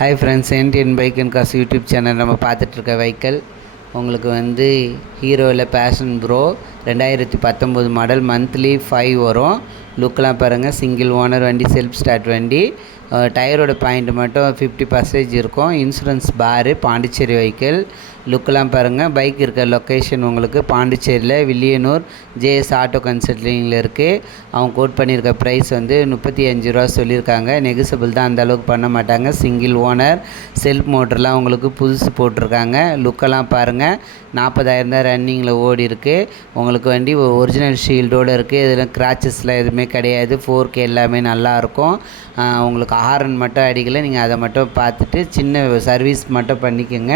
Hi friends, Indian bike and cars YouTube channel நம்ம பார்த்துட்ருக்க vehicle உங்களுக்கு ஹீரோவில் fashion bro 2019 model monthly 5 வரும். லுக்கெலாம் பாருங்கள், single owner வண்டி, செல்ஃப் ஸ்டார்ட் வண்டி. டயரோட பாயிண்ட் மட்டும் 50% இருக்கும். இன்சூரன்ஸ் பாரு, பாண்டிச்சேரி வெஹிக்கிள். லுக்கெலாம் பாருங்கள். பைக் இருக்க லொக்கேஷன் உங்களுக்கு பாண்டிச்சேரியில் வில்லியனூர் ஜேஎஸ் ஆட்டோ கன்சல்டிங்கில் இருக்குது. அவங்க கோட் பண்ணியிருக்க ப்ரைஸ் 35 ரூபா சொல்லியிருக்காங்க. நெகசபிள் தான், அந்தளவுக்கு பண்ண மாட்டாங்க. சிங்கிள் ஓனர், செல்ஃப் மோட்டர்லாம் உங்களுக்கு புதுசு போட்டிருக்காங்க. லுக்கெல்லாம் பாருங்கள். 40,000 தான் ரன்னிங்கில் ஓடி இருக்குது. உங்களுக்கு வண்டி ஒரிஜினல் ஷீல்டோடு இருக்குது. இதில் கிராச்சஸ்லாம் எதுவுமே கிடையாது. 4K எல்லாமே நல்லாயிருக்கும். உங்களுக்கு ஹாரன் மட்டும் அடிக்கலை, நீங்கள் அதை மட்டும் பார்த்துட்டு சின்ன சர்வீஸ் மட்டும் பண்ணிக்கோங்க.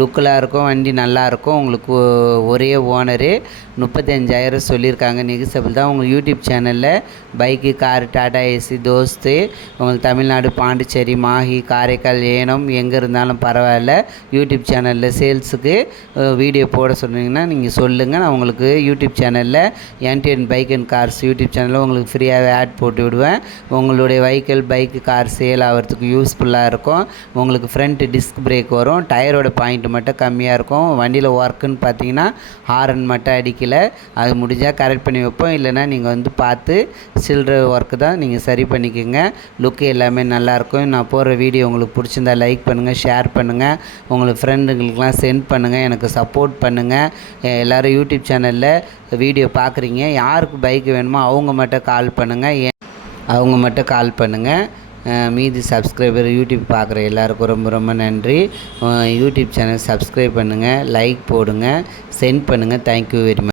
லுக்கெலாம் இருக்கும், வண்டி நல்லாயிருக்கும். உங்களுக்கு ஒரே ஓனரு 35,000 சொல்லியிருக்காங்க. நெகசபிள் தான். உங்கள் யூடியூப் சேனலில் பைக்கு, கார், டாடா ஏசி, தோஸ்து, உங்களுக்கு தமிழ்நாடு, பாண்டிச்சேரி, மாஹி, காரைக்கால், ஏனம் எங்கே இருந்தாலும் பரவாயில்ல, யூடியூப் சேனலில் சேல்ஸுக்கு வீடியோ போட சொன்னீங்கன்னா நீங்கள் சொல்லுங்கள். நான் உங்களுக்கு யூடியூப் சேனலில் NTN bike and cars YouTube சேனலில் உங்களுக்கு ஃப்ரீயாகவே ஆட் போட்டு விடுவேன். உங்களுடைய வெஹிக்கிள், பைக்கு, கார் சேல் ஆகிறதுக்கு யூஸ்ஃபுல்லாக இருக்கும். உங்களுக்கு ஃப்ரண்ட் டிஸ்க் பிரேக் வரும். டயரோட பாயிண்ட் மட்டும் கம்மியாக இருக்கும். வண்டியில் ஒர்க்குன்னு பார்த்தீங்கன்னா ஹாரன் மட்டும் அடிக்கலை. அது முடிஞ்சால் கரெக்ட் பண்ணி வைப்போம். இல்லைனா நீங்கள் பார்த்து சில்லற ஒர்க்கு தான் நீங்கள் சரி பண்ணிக்கோங்க. லுக்கு எல்லாமே நல்லாயிருக்கும். நான் போடுற வீடியோ உங்களுக்கு பிடிச்சிருந்தா லைக் பண்ணுங்கள், ஷேர் பண்ணுங்கள், உங்களுக்கு ஃப்ரெண்டுங்களுக்கெலாம் சென்ட் பண்ணுங்கள். எனக்கு சப்போர்ட் பண்ணுங்கள். எல்லோரும் யூடியூப் சேனலில் வீடியோ பார்க்குறீங்க. யாருக்கு பைக் வேணுமோ அவங்க மட்டும் கால் பண்ணுங்கள். மீதி சப்ஸ்கிரைபர் யூடியூப் பார்க்குற எல்லாருக்கும் ரொம்ப ரொம்ப நன்றி. யூடியூப் சேனல் சப்ஸ்கிரைப் பண்ணுங்கள், லைக் போடுங்க, சென்ட் பண்ணுங்கள். Thank you very much.